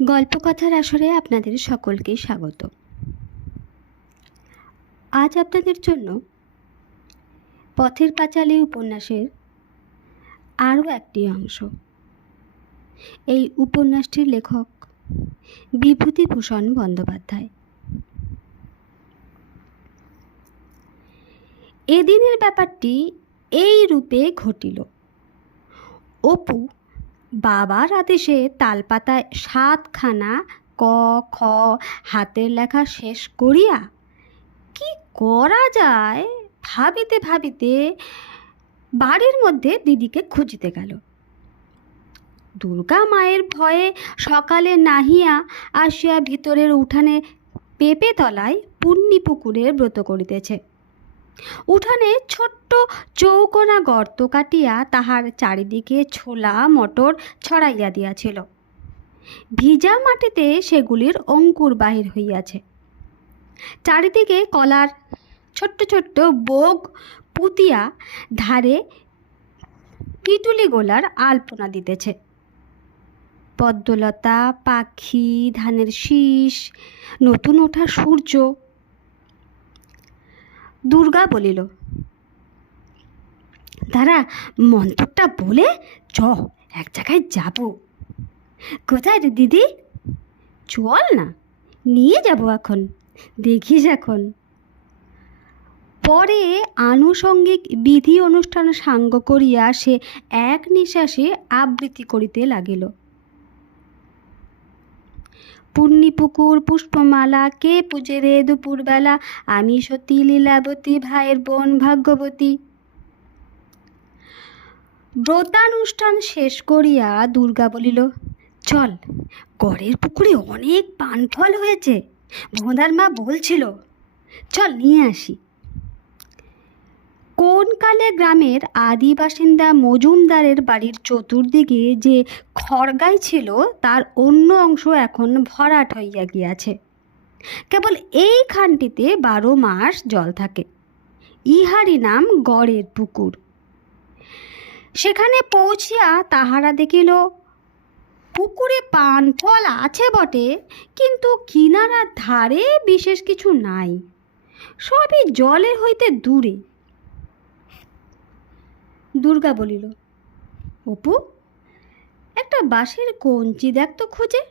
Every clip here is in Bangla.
গল্পকথার আসরে আপনাদের সকলকে স্বাগত। আজ আপনাদের জন্য পথের পাঁচালী উপন্যাসের আরও একটি অংশ। এই উপন্যাসটির লেখক বিভূতিভূষণ বন্দ্যোপাধ্যায়। এদিনের ব্যাপারটি এই রূপে ঘটিল। অপু বাবার আদেশে তালপাতায় 7খানা ক খ হাতের লেখা শেষ করিয়া কি করা যায় ভাবিতে ভাবিতে বাড়ির মধ্যে দিদিকে খুঁজিতে গেল। দুর্গা মায়ের ভয়ে সকালে নাহিয়া আসিয়া ভিতরের উঠানে পেঁপে তলায় পুণ্যি পুকুরের ব্রত করিতেছে। উঠানে ছোট্ট চৌকোনা গর্ত কাটিয়া তাহার চারিদিকে ছোলা মটর ছড়াইয়া দিয়াছিল। ভিজা মাটিতে সেগুলির অঙ্কুর বাহির হইয়াছে। চারিদিকে কলার ছোট্ট ছোট্ট বোগ পুতিয়া ধারে পিটুলি গোলার আলপনা দিতেছে। পদ্মলতা, পাখি, ধানের শীষ, নতুন ওঠা সূর্য। দুর্গা বলিল, দাঁড়া, মন্ত্রটা বলে এক জায়গায় যাব। কোথায় রে দিদি? চল না, নিয়ে যাব এখন, দেখিস এখন। পরে আনুষঙ্গিক বিধি অনুষ্ঠান সাঙ্গ করিয়া সে এক নিঃশ্বাসে আবৃত্তি করিতে লাগিল। পুণ্যি পুকুর পুষ্পমালা, কে পূজে রে দুপুরবেলা, আমি সতী লীলাবতী, ভাইয়ের বোন ভাগ্যবতী। ব্রতানুষ্ঠান শেষ করিয়া দুর্গা বলিল, চল, গড়ের পুকুরে অনেক পান ফল হয়েছে, ভোঁদার মা বলছিল, চল নিয়ে আসি। কোনকালে গ্রামের আদি বাসিন্দা মজুমদারের বাড়ির চতুর্দিকে যে খড়গাই ছিল তার অন্য অংশ এখন ভরাট হইয়া গিয়াছে। কেবল এই খানটিতে 12 মাস জল থাকে। ইহারই নাম গড়ের পুকুর। সেখানে পৌঁছিয়া তাহারা দেখিল পুকুরে পান ফল আছে বটে, কিন্তু কিনারার ধারে বিশেষ কিছু নাই, সবই জলের হইতে দূরে। দুর্গা বলিল, অপু, একটা বাঁশের কঞ্চি দেখ তো খুঁজে,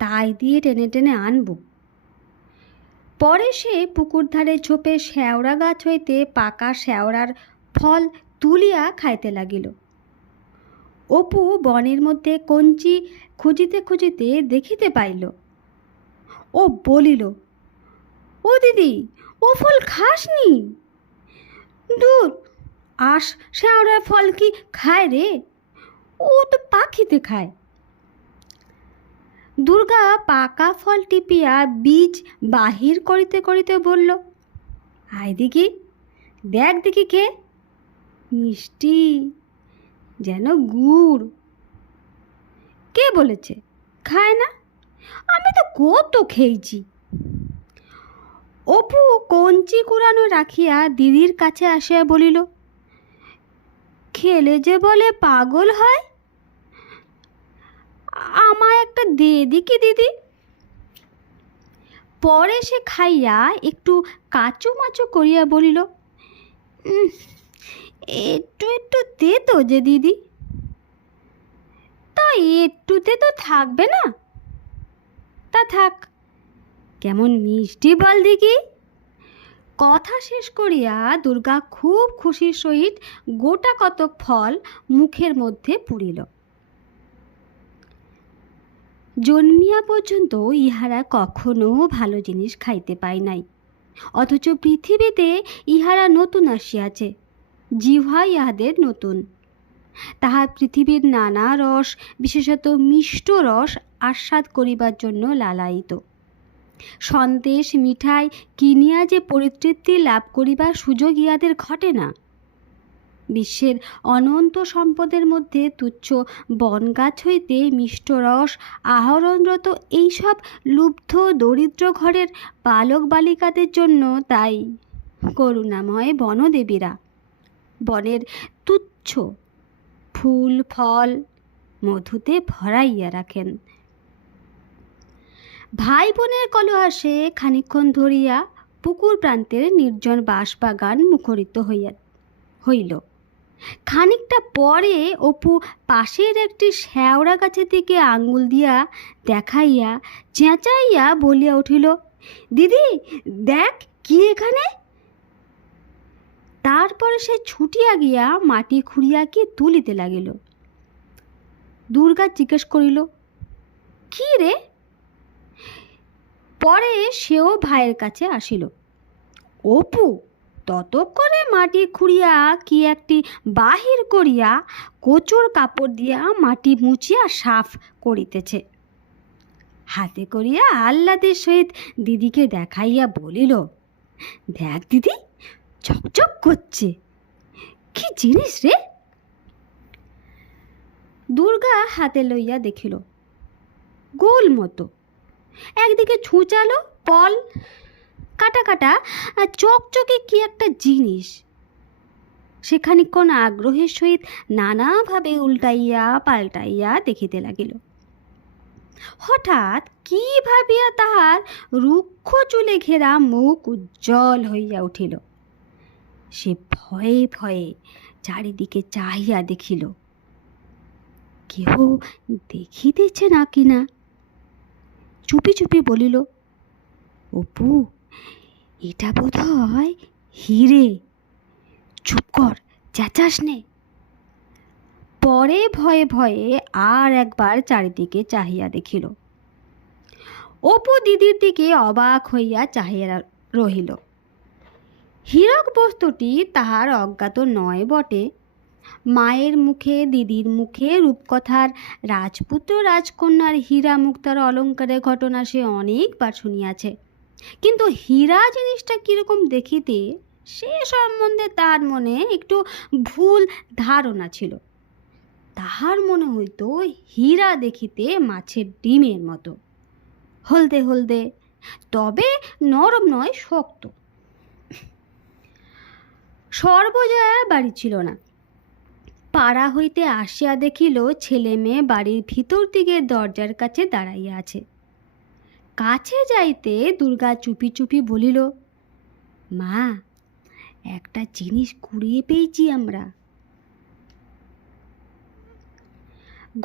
তাই দিয়ে টেনে টেনে আনব। পরে সে পুকুর ধারে ছোপে শ্যাওড়া গাছ হইতে পাকা শ্যাওড়ার ফল তুলিয়া খাইতে লাগিল। অপু বনের মধ্যে কঞ্চি খুঁজিতে খুঁজিতে দেখিতে পাইল। ও বলিল, ও দিদি, ও ফল খাসনি? দূর, আস, শ্যাওড়ার ফল কি খায় রে? ও তো পাখিতে খায়। দুর্গা পাকা ফল টিপিয়া বীজ বাহির করিতে করিতে বলল, আয় দেখি, দেখ দেখি, কে মিষ্টি, যেন গুড়। কে বলেছে খায় না? আমি তো কত খেয়েছি। অপু কঞ্চি কুড়ানো রাখিয়া দিদির কাছে আসিয়া বলিল, খেলে যে বলে পাগল হয়, আমায় একটা দে দেখি দিদি। পরে সে খাইয়া একটু কাচু মাচু করিয়া বলিল, একটু একটু দে তো যে দিদি। তা একটুতে তো থাকবে না? তা থাক, কেমন মিষ্টি বল দেখি। কথা শেষ করিয়া দুর্গা খুব খুশির সহিত গোটা কতক ফল মুখের মধ্যে পুরিল। জন্মিয়া পর্যন্ত ইহারা কখনো ভালো জিনিস খাইতে পায় নাই, অথচ পৃথিবীতে ইহারা নতুন আসিয়াছে, জিহ্বা ইহাদের নতুন। তাহার পৃথিবীর নানা রস, বিশেষত মিষ্ট রস আস্বাদ করিবার জন্য লালায়িত। সন্দেশ মিঠাই কিনিয়া যে পরিতৃপ্তি লাভ করিবার সুযোগ ইহাদের ঘটে না। বিশ্বের অনন্ত সম্পদের মধ্যে তুচ্ছ বনগাছ হইতে মিষ্ট রস আহরণরত এইসব লুব্ধ দরিদ্র ঘরের বালক বালিকাদের জন্য তাই করুণাময় বনদেবীরা বনের তুচ্ছ ফুল ফল মধুতে ভরাইয়া রাখেন। ভাই বোনের কলহাসে খানিকক্ষণ ধরিয়া পুকুর প্রান্তের নির্জন বাঁশবাগান মুখরিত হইল। খানিকটা পরে অপু পাশের একটি শ্যাওড়া গাছের দিকে আঙুল দিয়া দেখাইয়া চেঁচাইয়া বলিয়া উঠিল, দিদি দেখ কি এখানে। তারপরে সে ছুটিয়া গিয়া মাটি খুঁড়িয়া কি তুলিতে লাগিল। দুর্গা জিজ্ঞেস করিল, কি রে? পরে সেও ভাইয়ের কাছে আসিল। অপু ততক্ষণে মাটি খুঁড়িয়া কি একটি বাহির করিয়া কোচর কাপড় দিয়া মাটি মুছিয়া সাফ করিতেছে। হাতে করিয়া আহ্লাদের সহিত দিদিকে দেখাইয়া বলিল, দেখ দিদি, চকচক করছে, কি জিনিস রে? দুর্গা হাতে লইয়া দেখিল, গোল মতো, একদিকে ছুঁচালো পল কাটা কাটা চকচকে কি একটা জিনিস। সে খানিকক্ষণ আগ্রহের সহিত নানাভাবে উল্টাইয়া পাল্টাইয়া দেখিতে লাগিল। হঠাৎ কি ভাবিয়া তাহার রুক্ষ চুলে ঘেরা মুখ উজ্জ্বল হইয়া উঠিল। সে ভয়ে ভয়ে চারিদিকে চাহিয়া দেখিল, কেহ দেখিতেছে না কিনা। চুপি চুপি বলিল, অপু, এটা বোধ হয় হিরে, চুপ কর, চেঁচাস নে। পরে ভয়ে ভয়ে আর একবার চারিদিকে চাহিয়া দেখিল। অপু দিদির দিকে অবাক হইয়া চাহিয়া রহিল। হীরক বস্তুটি তাহার অজ্ঞাত নয় বটে। মায়ের মুখে, দিদির মুখে রূপকথার রাজপুত্র রাজকন্যার হীরা মুক্তার অলঙ্কারের ঘটনা সে অনেকবার শুনিয়াছে, কিন্তু হীরা জিনিসটা কীরকম দেখিতে সে সম্বন্ধে তার মনে একটু ভুল ধারণা ছিল। তাহার মনে হইত হীরা দেখিতে মাছের ডিমের মতো, হলদে হলদে, তবে নরম নয়, শক্ত। সর্বজয়া বাড়ি ছিল না। পাড়া হইতে আসিয়া দেখিল ছেলে মেয়ে বাড়ির ভিতর দিকে দরজার কাছে দাঁড়াইয়া আছে। কাছে যাইতে দুর্গা চুপি চুপি বলিল, মা, একটা জিনিস কুড়িয়ে পেয়েছি আমরা।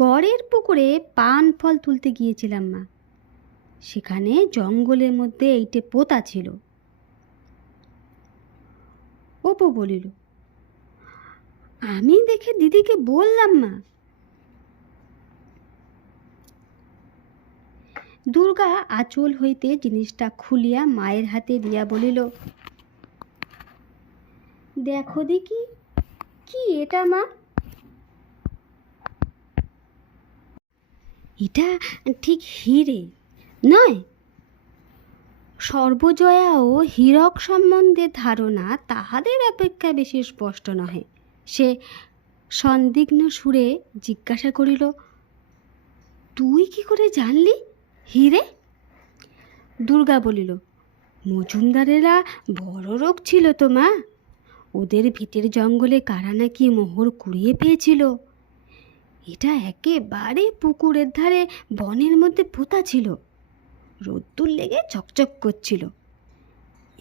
গড়ের পুকুরে পান ফল তুলতে গিয়েছিলাম মা, সেখানে জঙ্গলের মধ্যে এইটে পোতা ছিল। অপু বলিল, আমি দেখে দিদিকে বললাম মা। দুর্গা আঁচল হইতে জিনিসটা খুলিয়া মায়ের হাতে দিয়া বলিল, দেখো দেখি কি এটা মা। এটা ঠিক হিরে নয়। সর্বজয়া ও হীরক সম্বন্ধে ধারণা তাহাদের অপেক্ষা বেশি স্পষ্ট নহে। সে সন্দিগ্ধ সুরে জিজ্ঞাসা করিল, তুই কি করে জানলি হিরে? দুর্গা বলিল, মজুমদারেরা বড় রোগ ছিল তো মা, ওদের ভিটের জঙ্গলে কারা নাকি মোহর কুড়িয়ে পেয়েছিল। এটা একেবারে পুকুরের ধারে বনের মধ্যে পোতা ছিল, রোদ্দুর লেগে চকচক করছিল।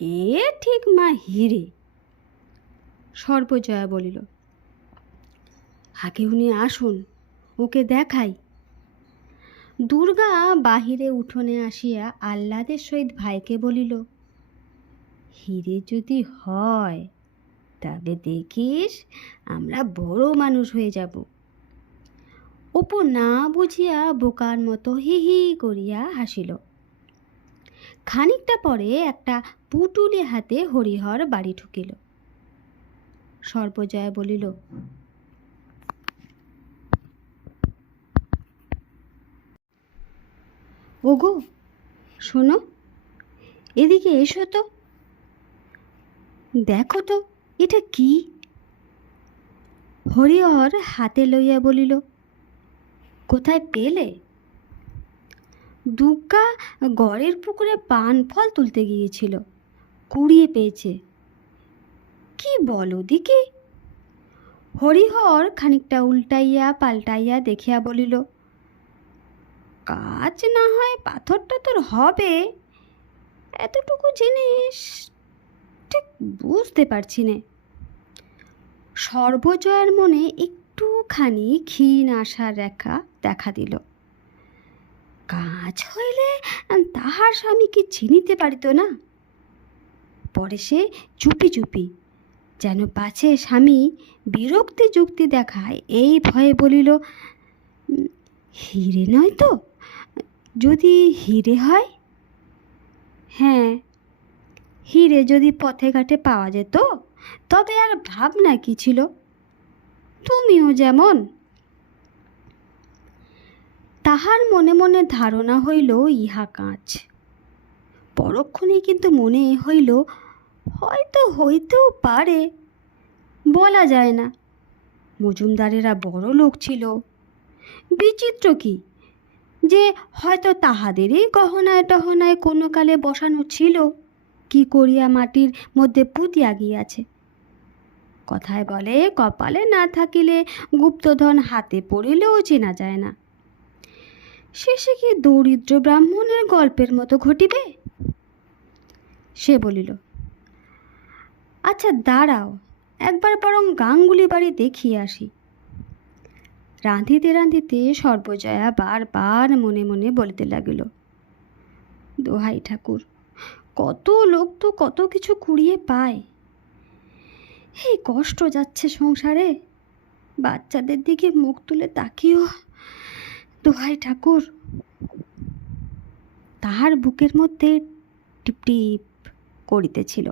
এ ঠিক মা হিরে। সর্বজয়া বলিল, আগে উনি আসুন, ওকে দেখাই। দুর্গা বাহিরে উঠোনে আসিয়া আহ্লাদের সহিত ভাইকে বলিল, হিরে যদি হয় তবে দেখিস আমরা বড় মানুষ হয়ে যাব। অপু না বুঝিয়া বোকার মতো হি হি করিয়া হাসিল। খানিকটা পরে একটা পুটুলি হাতে হরিহর বাড়ি ঢুকিল। সর্বজয়া বলিল, ওগো শোনো, এদিকে এসো তো, দেখো তো এটা কি। হরিহর হাতে লইয়া বলিল, কোথায় পেলে? দুর্গা গড়ের পুকুরে পান ফল তুলতে গিয়েছিল, কুড়িয়ে পেয়েছে। কি বলো দিকে? হরিহর খানিকটা উল্টাইয়া পাল্টাইয়া দেখিয়া বলিল, কাঁচ না হয় পাথরটা তোর হবে, এতটুকু জিনিস ঠিক বুঝতে পারছি নে। সর্বজয়ার মনে একটুখানি ক্ষীণ আশার রেখা দেখা দিল। কাজ হইলে তাহার স্বামী কি চিনিতে পারিত না? পরে সে চুপি চুপি, যেন পাছে স্বামী বিরক্তি যুক্তি দেখায় এই ভয়ে বলিল, হিরে নয় তো? যদি হিরে হয়? হ্যাঁ, হিরে যদি পথে ঘাটে পাওয়া যেত তবে আর ভাবনা কি ছিল, তুমিও যেমন। তাহার মনে মনে ধারণা হইল ইহা কাঁচ। পরক্ষণে কিন্তু মনে হইল হয়তো হইতেও পারে, বলা যায় না। মজুমদারেরা বড় লোক ছিল, বিচিত্র কি যে হয়তো তাহাদেরই গহনায় টহনায় কোনো কালে বসানো ছিল, কি করিয়া মাটির মধ্যে পুঁতিয়া গিয়াছে। কথায় বলে, কপালে না থাকিলে গুপ্তধন হাতে পড়িলেও চেনা যায় না। শেষে কি দরিদ্র ব্রাহ্মণের গল্পের মতো ঘটিবে? সে বলিল, আচ্ছা দাঁড়াও, একবার বরং গাঙ্গুলি বাড়ি দেখিয়ে আসি। রাঁধিতে রাঁধিতে সর্বজয়া বারবার মনে মনে বলিতে লাগিল, দোহাই ঠাকুর, কত লোক তো কত কিছু কুড়িয়ে পায়, এই কষ্ট যাচ্ছে সংসারে, বাচ্চাদের দিকে মুখ তুলে তাকিও, দোহাই ঠাকুর। তাহার বুকের মধ্যে টিপটিপ করিতেছিল।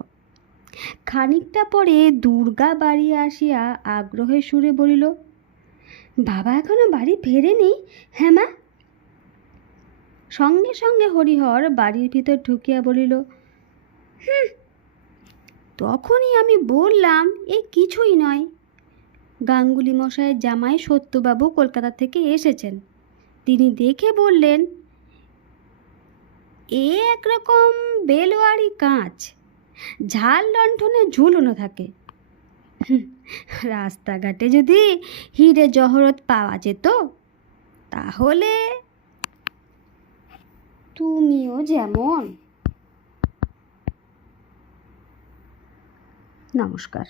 খানিকটা পরে দুর্গা বাড়ি আসিয়া আগ্রহের সুরে বলিল, বাবা এখনো বাড়ি ফেরেনি? হ্যাঁ মা। সঙ্গে সঙ্গে হরিহর বাড়ির ভিতর ঢুকিয়া বলিল, তখনই আমি বললাম এ কিছুই নয়, গাঙ্গুলি মশাইয়ের জামাই সত্যবাবু কলকাতা থেকে এসেছেন, তিনি দেখে বললেন এ একরকম বেলোয়ারি কাঁচ, ঝাল লণ্ঠনে ঝুলনো থাকে, রাস্তাঘাটে যদি হিরে জহরত পাওয়া যেত তাহলে। তুমিও যেমন। নমস্কার।